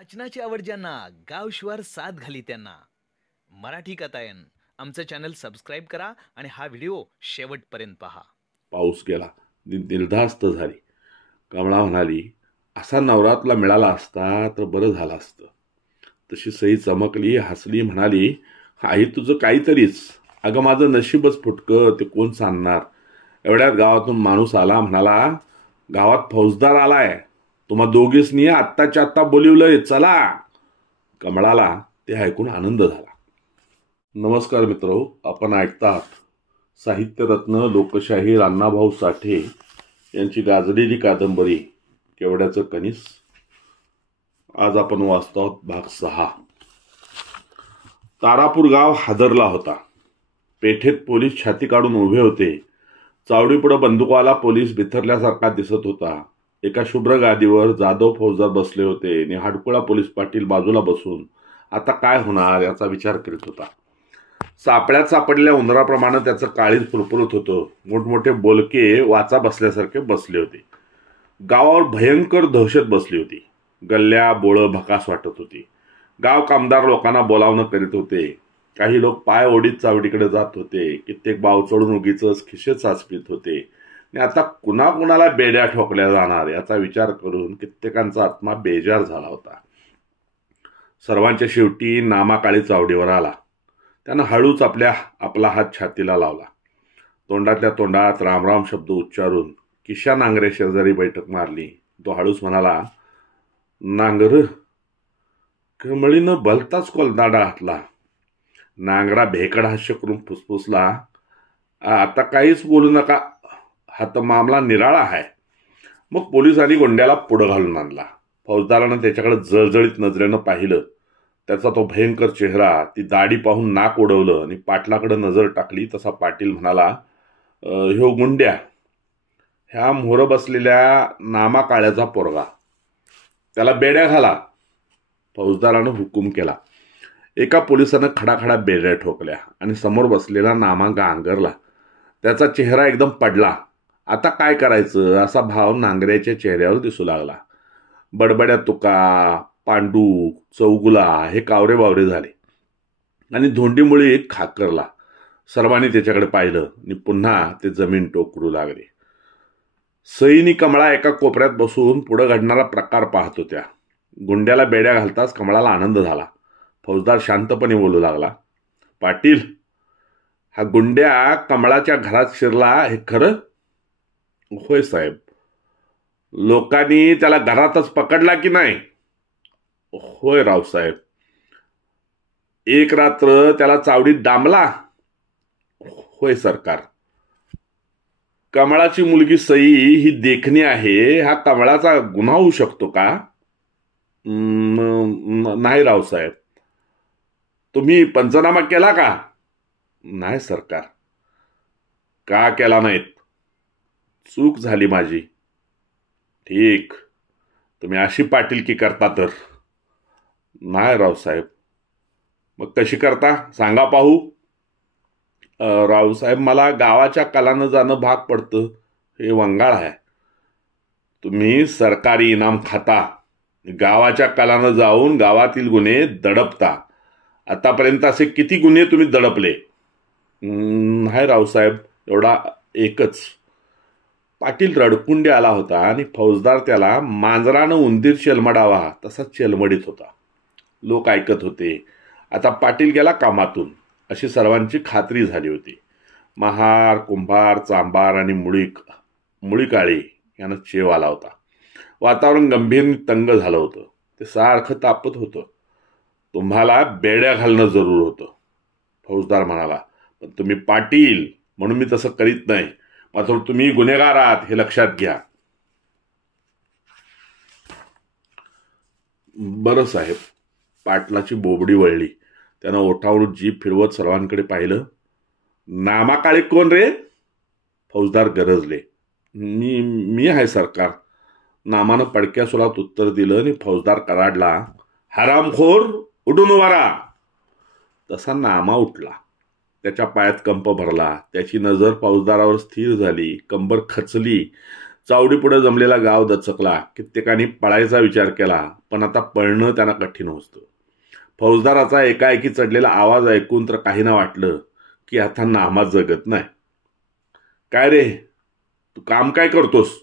वाचनाची आवड ज्यांना गाव शिवार साथ घाली त्यांना मराठी कथायन आमचं चॅनल सबस्क्राईब करा आणि हा व्हिडिओ शेवटपर्यंत पहा. पाऊस गेला. निर्धास्त झाली. कमळा म्हणाली, असा नवरा तुला मिळाला असता तर बरं झालं असतं. तशी सई चमकली, हसली, म्हणाली, आई तुझं काहीतरीच. अगं माझं नशीबच फुटकं, ते कोण सांगणार. एवढ्यात गावातून माणूस आला, म्हणाला, गावात फौजदार आलाय, तुम्हा दोघीसनी आत्ताच्या आत्ता बोलिवलंय, चला. कमळाला ते ऐकून आनंद झाला. नमस्कार मित्रहो, आपण ऐकतात साहित्यरत्न लोकशाहीर अण्णाभाऊ साठे यांची गाजलेली कादंबरी केवड्याचं कणीस. आज आपण वाचतो आहोत भाग 6. तारापूर गाव हादरला होता. पेठेत पोलीस छाती काढून उभे होते. चावडीपुढे बंदुकवाला पोलीस बिथरल्यासारखा दिसत होता. एका शुभ्र गादीवर जाधव फौजदार बसले होते आणि हाडकुळा पोलीस पाटील बाजूला बसून आता काय होणार याचा विचार करीत होता. सापळ्यात सापडलेल्या उंदराप्रमाणे त्याचं काळीज फुरफुरत होतं. मोठमोठे बोलके वाचा बसल्यासारखे बसले होते. गावावर भयंकर दहशत बसली होती. गल्ल्या बोळं भकास वाटत होती. गाव कामदार लोकांना बोलावणं करीत होते. काही लोक पाय ओढीत चावडीकडे जात होते. कित्येक बाव चढून उगीच खिशेत साचवीत होते. आणि आता कुणाकुणाला बेड्या ठोकल्या जाणार याचा विचार करून कित्येकांचा आत्मा बेजार झाला होता. सर्वांच्या शेवटी नामा काळी चावडीवर आला. त्यानं हळूच आपला हात छातीला लावला. तोंडातल्या तोंडात रामराम शब्द उच्चारून किशा नांगरे शेजारी बैठक मारली. तो हळूच म्हणाला, नांगर. कमळीनं भलताच कोलदाडा घातला. नांगरा भेकड हास्य करून फुसफुसला, आता काहीच बोलू नका, हा तर मामला निराळा आहे. मग पोलिसांनी गोंड्याला पुढं घालून आणला. फौजदारानं त्याच्याकडे जळजळीत नजरेनं पाहिलं. त्याचा तो भयंकर चेहरा, ती दाढी पाहून नाक उडवलं आणि पाटलाकडे नजर टाकली तसा पाटील म्हणाला, ह्यो गुंड्या, ह्या मोहर बसलेल्या नामा काळ्याचा पोरगा, त्याला बेड्या घाला. फौजदारानं हुकूम केला. एका पोलिसानं खडाखडा बेड्या ठोकल्या आणि समोर बसलेला नामा गांगरला. त्याचा चेहरा एकदम पडला. आता काय करायचं असा भाव नांगऱ्याच्या चेहऱ्यावर दिसू लागला. बडबड्या तुका, पांडू, चौगुला हे कावरे बावरे झाले आणि धोंडीमुळे एक खाकरला. सर्वांनी त्याच्याकडे पाहिलं आणि पुन्हा ते जमीन टोकरू लागले. सईनी कमळा एका कोपऱ्यात बसून पुढे घडणारा प्रकार पाहत होत्या. गुंड्याला बेड्या घालताच कमळाला आनंद झाला. फौजदार शांतपणे बोलू लागला, पाटील, हा गुंड्या कमळाच्या घरात शिरला हे खरं? होय साहेब. लोकांनी त्याला घरातच पकडला की नाही? होय रावसाहेब. एक रात्र त्याला चावडीत डांबला? होय सरकार. कमळाची मुलगी सई ही देखणी आहे, हा कमळाचा गुन्हा होऊ शकतो का? नाही रावसाहेब. तुम्ही पंचनामा केला का? नाही सरकार. का केला नाहीत? चूक झाली माझी. ठीक, तुम्ही अशी पाटीलकी करता तर? नाही रावसाहेब. मग कशी करता सांगा पाहू. रावसाहेब, मला गावाच्या कलानं जाणं भाग पडतं, हे वंगाळ आहे. तुम्ही सरकारी इनाम खाता, गावाच्या कलानं जाऊन गावातील गुन्हे दडपता. आतापर्यंत असे किती गुन्हे तुम्ही दडपले? नाही रावसाहेब, एवढा एकच. पाटील रडकुंडी आला होता आणि फौजदार त्याला मांजरानं उंदीर चेलमडावा तसा चेलमडीत होता. लोक ऐकत होते. आता पाटील गेला कामातून अशी सर्वांची खात्री झाली होती. महार, कुंभार, चांबार आणि मुळीकाळी यांना चेव आला होता. वातावरण गंभीर तंग झालं होतं. ते सारखं तापत होतं. तुम्हाला बेड्या घालणं जरूर होतं. फौजदार म्हणाला, पण तुम्ही पाटील म्हणून मी तसं करीत नाही. मात्र तुम्ही गुन्हेगार आहात हे लक्षात घ्या. बरं साहेब. पाटलाची बोबडी वळली. त्यानं ओठावरून जीभ फिरवत सर्वांकडे पाहिलं. नामा काळे कोण रे? फौजदार गरजले. मी आहे सरकार. नामानं पडक्या सुरात उत्तर दिलं आणि फौजदार कराडला, हरामखोर, उठून उभा राहा. तसा नामा उठला. त्याच्या पायात कंप भरला. त्याची नजर फौजदारावर स्थिर झाली. कंबर खचली. चावडीपुढे जमलेला गाव दचकला. कित्येकांनी पळायचा विचार केला, पण आता पळणं त्यांना कठीण होतं. फौजदाराचा एकाएकी चढलेला आवाज ऐकून तर काहींना वाटलं की आता नामा जगत नाही. काय रे, तू काम काय करतोस?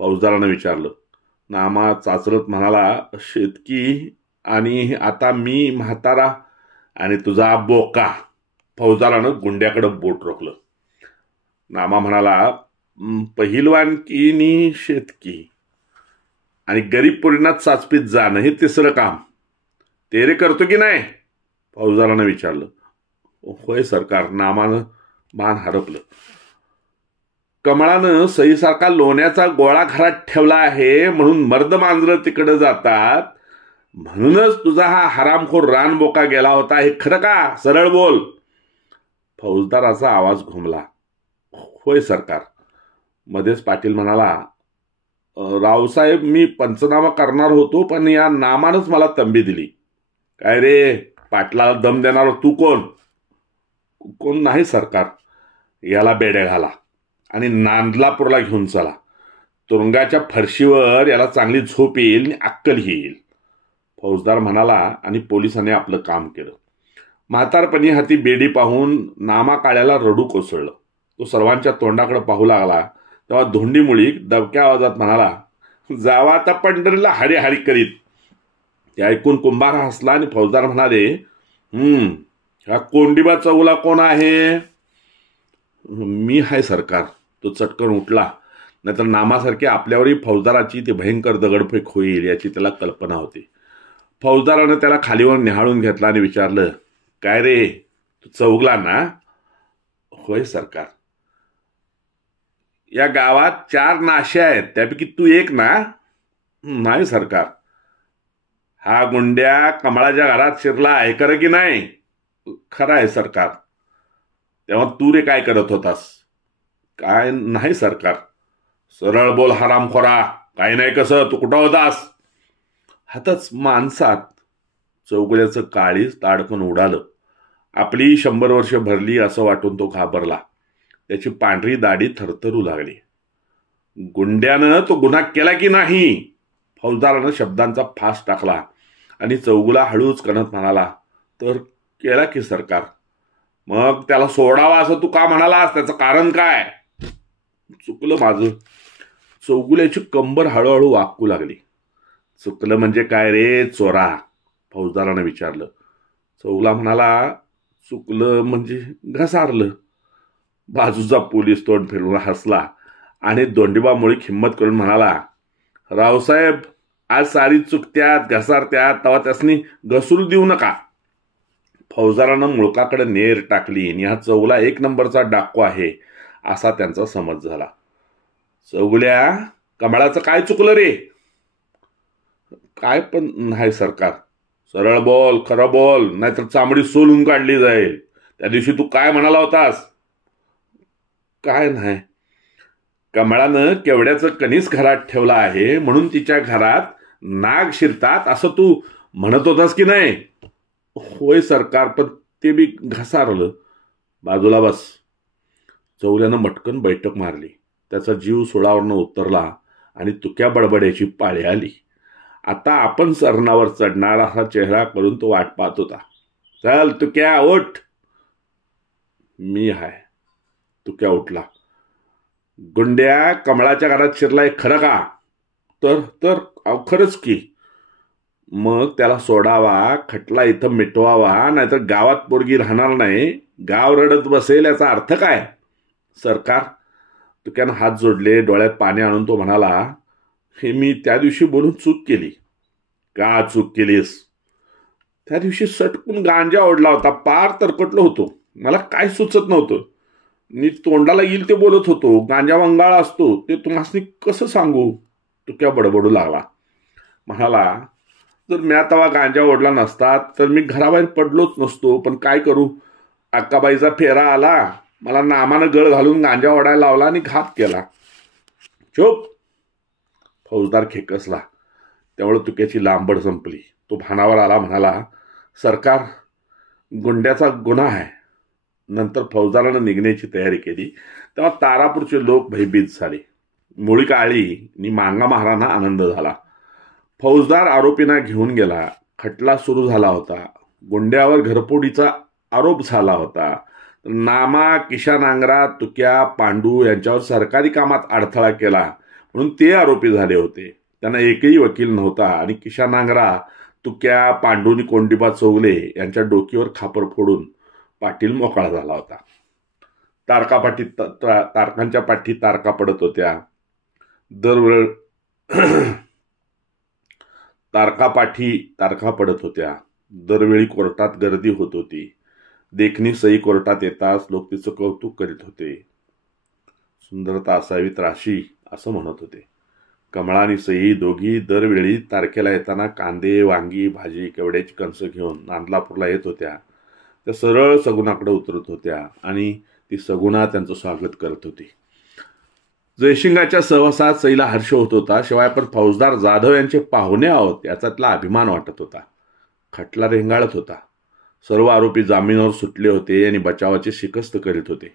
फौजदारानं विचारलं. नामा चाचरत म्हणाला, शेतकी, आणि आता मी म्हातारा आणि तुझा बोका. फौजदारानं गुंड्याकडे बोट रोखलं. नामा म्हणाला, पहिलवानकी शेतकी आणि गरीब पोरींना चाचपीत जाणं हे तिसरं काम. ते रे करतो की नाही? फौजदारानं विचारलं. होय सरकार, नामानं मान हरपलं. कमळानं सईसारखा लोण्याचा गोळा घरात ठेवला आहे म्हणून मर्द मांजरं तिकडे जातात, म्हणूनच तुझा हा हरामखोर रानबोका गेला होता, हे खरं का? सरळ बोल. फौजदाराचा आवाज घुमला. होय सरकार. मध्येच पाटील म्हणाला, रावसाहेब, मी पंचनामा करणार होतो, पण या नामानंच मला तंबी दिली. काय रे, पाटलाला दम देणार तू कोण? कोण नाही सरकार. याला बेड्या घाला आणि नांदलापूरला घेऊन चला. तुरुंगाच्या फरशीवर याला चांगली झोप येईल आणि अक्कल येईल. फौजदार म्हणाला आणि पोलिसांनी आपलं काम केलं. म्हातारपणी हाती बेडी पाहून नामा काळ्याला रडू कोसळलं. तो सर्वांच्या तोंडाकडे पाहू लागला. तेव्हा धोंडीमुळी दबक्या आवाजात म्हणाला, जावा आता पंढरीला हरी हरी करीत. ते ऐकून कुंभार हसला आणि फौजदार म्हणाले, ह्या कोंडीबा चौला कोण आहे? मी आहे सरकार. तो चटकन उठला. नाहीतर नामासारखी आपल्यावरही फौजदाराची ती भयंकर दगडफेक होईल याची त्याला कल्पना होती. फौजदारानं त्याला खालीवर निहाळून घेतला आणि विचारलं, काय रे, तू चौगला ना? होय सरकार. या गावात 4 नाशे आहेत, त्यापैकी तू एक ना? नाही सरकार. हा गुंड्या कमळाच्या घरात शिरला आहे, खरं की नाही? खरं आहे सरकार. तेव्हा तू रे काय करत होतास? काय नाही सरकार. सरळ बोल हरामखोरा, काय नाही कसं, तू कुठं होतास? हातच माणसात चौगुल्याचं काळीच ताडकन उडालं. आपली 100 वर्ष भरली असं वाटून तो घाबरला. त्याची पांढरी दाढी थरथरू लागली. गुंड्यानं तो गुन्हा केला की नाही? फौजदारानं शब्दांचा फास टाकला आणि चौगुला हळूच कणत म्हणाला, तर केला की सरकार. मग त्याला सोडावा असं तू का म्हणालास? त्याचं कारण काय? चुकलं माझं. चौगुल्याची कंबर हळूहळू वाकू लागली. चुकलं म्हणजे काय रे चोरा? फौजदारानं विचारलं. चौगुला म्हणाला, चुकलं म्हणजे घसारलं. बाजूचा पोलीस तोंड फिरवून हसला आणि दोंडीबामुळे हिंमत करून म्हणाला, रावसाहेब, आज सारी चुकत्यात घसारत्यात, तेव्हा त्यासनी घसरू देऊ नका. फौजदारानं मुळकाकडे नेर टाकली आणि हा चौगुला 1 नंबरचा डाकू आहे असा त्यांचा समज झाला. चौगुल्या, कमळाचं काय चुकलं रे? काय पण नाही सरकार. सरळ बोल, खरं बोल, नाहीतर चामडी सोलून काढली जाईल. त्या दिवशी तू काय म्हणाला होतास? काय नाही. कमळानं केवड्याचं कणीस घरात ठेवलं आहे म्हणून तिच्या घरात नाग शिरतात असं तू म्हणत होतास की नाही? होय सरकार, पण ते बी घसारलं. बाजूला बस. चौगुल्यानं मटकन बैठक मारली. त्याचा जीव सुळावरनं उतरला आणि तुक्या बडबड्याची पाळी आली. आता आपण सरणावर चढणार असा चेहरा करून तो वाट पाहत होता. चल तुक्या, उठ. मी आहे. तुक्या उठला. गुंड्या कमळाच्या घरात शिरलाय, खरं का? तर खरंच की. मग त्याला सोडावा, खटला इथं मिटवावा, नाहीतर गावात पोरगी राहणार नाही, गाव रडत बसेल. याचा अर्थ काय? सरकार. तुक्यानं हात जोडले. डोळ्यात पाणी आणून तो म्हणाला, हे मी त्या दिवशी बोलून चूक केली. का चूक केलीस? त्या दिवशी सटकून गांजा ओढला होता, पार तरकटलो होतो. मला काय सुचत नव्हतं. नीट तोंडाला येईल ते बोलत होतो. गांजा वंगाळ असतो ते तुम्हाला कसं सांगू? तुक्या बडबडू लागला. म्हणाला, जर मी तेव्हा गांजा ओढला नसता तर मी घराबाहेर पडलोच नसतो. पण काय करू, अक्काबाईचा फेरा आला, मला नामानं गळ घालून गांजा ओढायला लावला आणि घात केला. चुप. फौजदार खेकसला. त्यामुळे तुक्याची लांबड संपली. तो भानावर आला. म्हणाला, सरकार, गुंड्याचा गुन्हा आहे. नंतर फौजदारानं निघण्याची तयारी केली. तेव्हा तारापूरचे लोक भयभीत झाले. मुळी काळी नि मांगा महारांना आनंद झाला. फौजदार आरोपींना घेऊन गेला. खटला सुरू झाला होता. गुंड्यावर घरफोडीचा आरोप झाला होता. नामा, किशा नांगरा, तुक्या, पांडू यांच्यावर सरकारी कामात अडथळा केला म्हणून ते आरोपी झाले होते. त्यांना एकही वकील नव्हता आणि किशा नांगरा, तुक्या, पांडू आणि कोंडिबा चौगले यांच्या डोकीवर खापर फोडून पाटील मोकळा झाला होता. तारकांच्या पाठी तारका पडत होत्या. तारका पडत होत्या. दरवेळी कोर्टात गर्दी होत होती. देखणी सई कोर्टात येताच लोक तिचं कौतुक करीत होते. सुंदरता असावी त्राशी असं म्हणत होते. कमळा आणि सई दोघी दरवेळी तारखेला येताना कांदे, वांगी, भाजी, केवड्याची कणसं घेऊन नांदलापूरला येत होत्या. त्या सरळ सगुणाकडे उतरत होत्या आणि ती सगुणा त्यांचं स्वागत करत होती. जयसिंगाच्या सहवासात सईला हर्ष होत होता. शिवाय पण फौजदार जाधव यांचे पाहुणे आहोत याचा तिला अभिमान वाटत होता. खटला रेंगाळत होता. सर्व आरोपी जामिनावर सुटले होते आणि बचावाची शिकस्त करीत होते.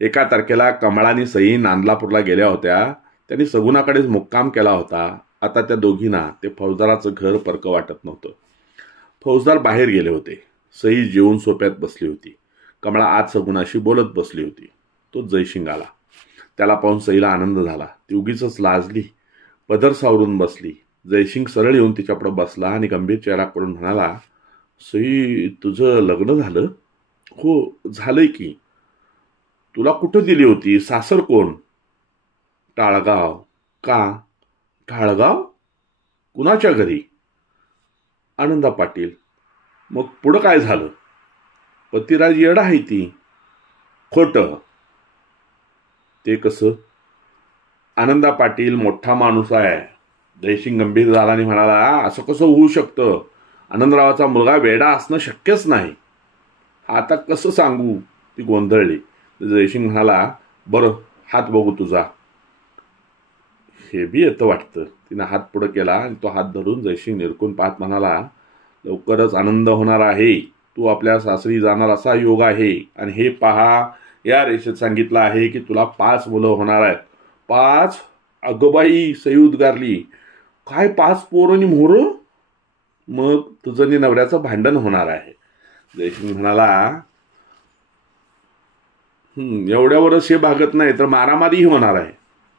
1 तारखेला कमळा आणि सई नांदलापूरला गेल्या होत्या. त्यांनी सगुणाकडेच मुक्काम केला होता. आता त्या दोघींना ते फौजदाराचं घर परकं वाटत नव्हतं. फौजदार बाहेर गेले होते. सई जेवून सोप्यात बसली होती. कमळा आत सगुणाशी बोलत बसली होती. तो जयसिंग आला. त्याला पाहून सईला आनंद झाला. ती उगीच लाजली. पदर सावरून बसली. जयसिंग सरळ येऊन तिच्यापुढे बसला आणि गंभीर चेहरा करून म्हणाला, सई, तुझं लग्न झालं? हो, झालंय की. तुला कुठं दिली होती? सासर कोण? टाळगाव. का? टाळगाव? कुणाच्या घरी? आनंदा पाटील. मग पुढं काय झालं? पतिराज येडा आहे ती. खोटं. ते कसं? आनंदा पाटील मोठा माणूस आहे. जयसिंग गंभीर झाला आणि म्हणाला, असं कसं होऊ शकतं? आनंदरावाचा मुलगा वेडा असणं शक्यच नाही. आता कसं सांगू? ती गोंधळली. जयसिंग म्हणाला, बरं, हात बघू तुझा. हे बी येतं वाटतं. तिनं हात पुढं केला आणि तो हात धरून जयसिंग निरकून पाहत म्हणाला, लवकरच आनंद होणार आहे. तू आपल्या सासरी जाणार असा योग आहे. आणि हे पहा, या रेषेत सांगितलं आहे की तुला 5 मुलं होणार आहेत. 5? अगोबाई, सई उद्गारली. काय 5 पोरं आणि मोहरं? मग तुझं आणि नवऱ्याचं भांडण होणार आहे. जयसिंग म्हणाला, एवढ्यावरच हे भागत नाही तर मारामारीही होणार आहे.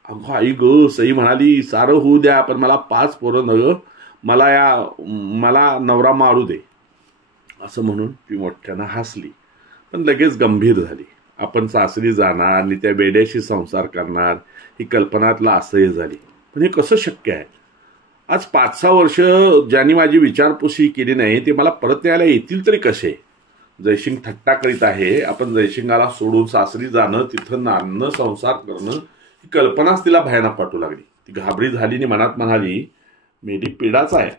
अगो आई ग, सई म्हणाली, सारं होऊ द्या पण मला 5 पोरं न, मला नवरा मारू दे. असं म्हणून ती मोठ्यानं हसली. पण लगेच गंभीर झाली. आपण सासरी जाणार आणि त्या बेड्याशी संसार करणार ही कल्पना तिला असह्य झाली. पण हे कसं शक्य आहे? आज 5-6 वर्ष ज्यांनी माझी विचारपुसी केली नाही ते मला परत यायला येतील तरी कसे? जयसिंग थट्टा करीत आहे. आपण जयसिंगाला सोडून सासरी जाणं, तिथं नांदणं, संसार करणं ही कल्पनाच तिला भयानक वाटू लागली. ती घाबरी झाली आणि मनात म्हणाली, मेली पिडाच आहे.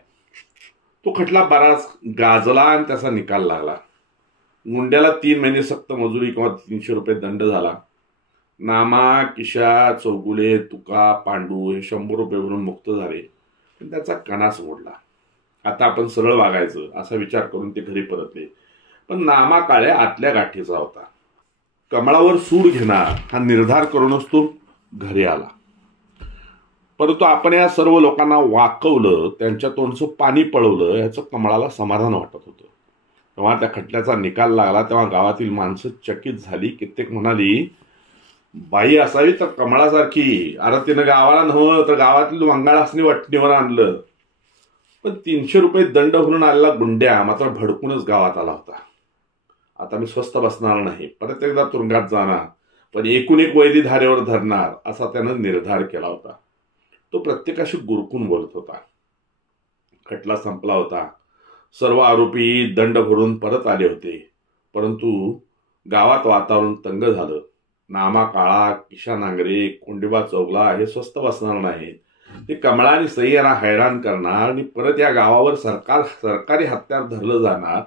तो खटला बराच गाजला आणि त्याचा निकाल लागला. गुंड्याला 3 महिने सक्त मजुरी किंवा 300 रुपये दंड झाला. नामा, किशा, चौगुले, तुका, पांडू हे 100 रुपये भरून मुक्त झाले. पण त्याचा कणाच मोडला. आता आपण सरळ वागायचं असा विचार करून ते घरी परतले. पण नामा काळे आतल्या गाठीचा होता. कमळावर सूड घेणार हा निर्धार करूनच तो घरी आला. परंतु आपण या सर्व लोकांना वाकवलं, त्यांच्या तोंडचं पाणी पळवलं, याचं कमळाला समाधान वाटत होतं. तेव्हा त्या खटल्याचा निकाल लागला तेव्हा गावातील माणसं चकित झाली. कित्येक म्हणाली, बाई असावी तर कमळासारखी. अरे तिनं गावाला नव्हतं तर गावातील वंगाळासनी वटणीवर आणलं. पण 300 रुपये दंड भरून आलेला गुंड्या मात्र भडकूनच गावात आला होता. आता मी स्वस्थ बसणार नाही, परत एकदा तुरुंगात जाणार, पण एकूण एक वैदी धारेवर धरणार असा त्यानं निर्धार केला होता. तो प्रत्येकाशी गुरकून बोलत होता. खटला संपला होता. सर्व आरोपी दंड भरून परत आले होते. परंतु गावात वातावरण तंग झालं. नामा काळा, किशा नांगरे, कोंडिबा चौगला हे स्वस्थ बसणार नाहीत. ते कमळा आणि सई यांना हैराण करणार आणि परत या गावावर सरकारी हत्यार धरलं जाणार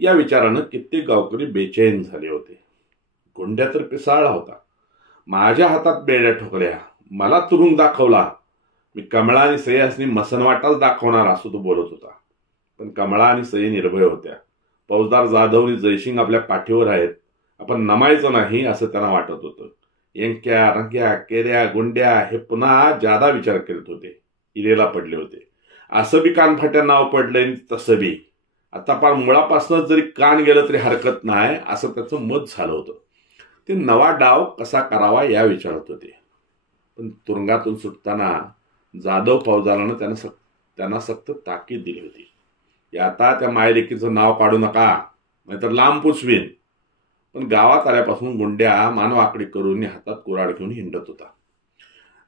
या विचारानं कित्येक गावकरी बेचैन झाले होते. गुंड्या तर पिसाळला होता. माझ्या हातात बेड्या ठोकल्या, मला तुरुंग दाखवला, मी कमळा आणि सई असणी मसनवाटाच दाखवणार असं तो बोलत होता. पण कमळा आणि सई निर्भय होत्या. फौजदार जाधव आणि जयसिंग आपल्या पाठीवर आहेत, आपण नमायचं नाही असं त्यांना वाटत होतं. यंक्या रंग्या केऱ्या गुंड्या हे पुन्हा जादा विचार करीत होते. इरेला पडले होते. असं बी कानफाट्या नाव पडलंय, तसं बी आता पार मुळापासून जरी कान गेलं तरी हरकत नाही असं त्याचं मत झालं होतं. ते नवा डाव कसा करावा या विचारत होते. पण तुरुंगातून सुटताना जाधव फौजदारानं त्यांना सक्त ताकीद दिली होती. आता त्या मायलेकीचं नाव काढू नका, नाहीतर लांब पुसवीन. पण गावात आल्यापासून गुंड्या मानवाकडी करून हातात कुऱ्हाड घेऊन हिंडत होता.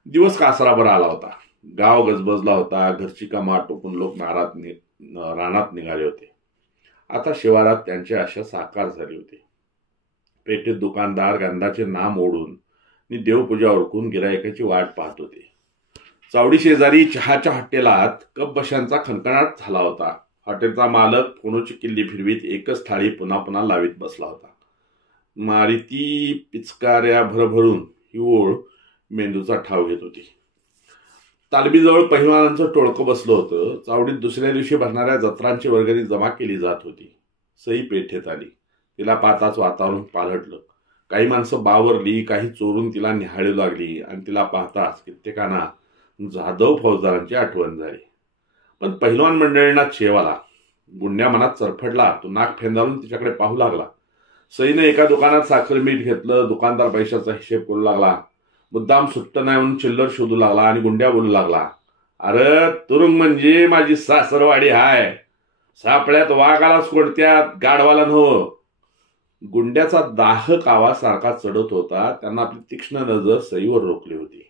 दिवस कासराभर आला होता. गाव गजबजला होता. घरची कामं आटोपून लोक रानात निघाले होते. आता शिवारात त्यांची आशा साकार झाली होती. पेठेत दुकानदार गंधाचे नाम ओढून आणि देवपूजा ओळखून गिरायकाची वाट पाहत होते. चावडी शेजारी चहाच्या हॉटेलात कपबशांचा खणखणाट झाला होता. हॉटेलचा मालक फोनोची किल्ली फिरवीत एकच थाळी पुन्हा पुन्हा लावीत बसला होता. मारिती पिचकाऱ्या भरभरून ही ओळ मेंदूचा ठाव घेत होती. तालबीजवळ पहिलवानांचं टोळकं बसलं होतं. चावडीत दुसऱ्या दिवशी भरणाऱ्या जत्रांची वर्गणी जमा केली जात होती. सई पेठेत आली. तिला पाहताच वातावरण पालटलं. काही माणसं बावरली, काही चोरून तिला निहाळू लागली आणि तिला पाहताच कित्येकांना जाधव फौजदारांची आठवण झाली. पण पहिलवान मंडळींना छेव आला. गुंड्या मनात चरफडला. तो नाक फेंदाळून तिच्याकडे पाहू लागला. सईने एका दुकानात साखर मीठ घेतलं. दुकानदार पैशाचा हिशेब करू लागला. मुद्दाम सुट्ट नाही म्हणून चिल्लर शोधू लागला आणि गुंड्या बोलू लागला, अरे तुरुंग म्हणजे माझी सासरवाडी हाय. सापळ्यात वाघालाच कोणत्यात गाढवाला नव्ह. गुंड्याचा दाहक आवाज सारखा चढत होता. त्यांना आपली तीक्ष्ण नजर सईवर रोखली होती.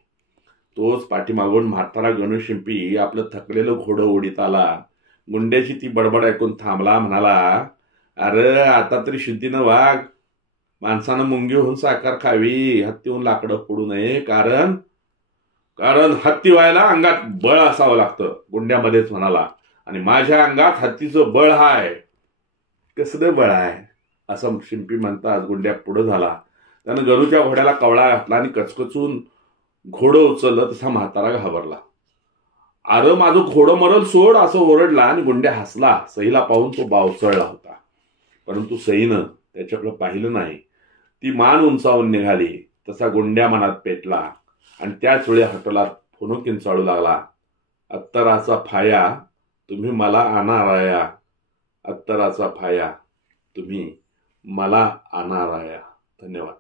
तोच पाठीमागून म्हातारा गणुशिंपी आपलं थकलेलं घोडं ओढीत आला. गुंड्याची ती बडबड ऐकून थांबला. म्हणाला, अरे आता तरी शुद्धीनं वाघ. माणसानं मुंगी होऊन साखर खावी, हत्ती होऊन लाकडं फोडू नये. कारण हत्ती व्हायला अंगात बळ असावं लागतं. गुंड्यामध्येच म्हणाला, आणि माझ्या अंगात हत्तीचं बळ हाय. कसलं बळ आहे असं शिंपी म्हणताच गुंड्या पुढे झाला. त्यानं गणूच्या घोड्याला कवळा घातला आणि कचकचून घोडं उचललं. तसा म्हातारा घाबरला. अरे माझं घोडं मरल सोड असं ओरडला आणि गुंड्या हसला. सईला पाहून तो बावचळला होता. परंतु सईनं त्याच्याकडे पाहिलं नाही. ती मान उंचावून निघाली. तसा गुंड्या मनात पेटला आणि त्याच वेळी हॉटेलात फोनो किंचाळू लागला, अत्तराचा फाया तुम्ही मला आणाराया. अत्तराचा फाया तुम्ही मला आणाराया. धन्यवाद.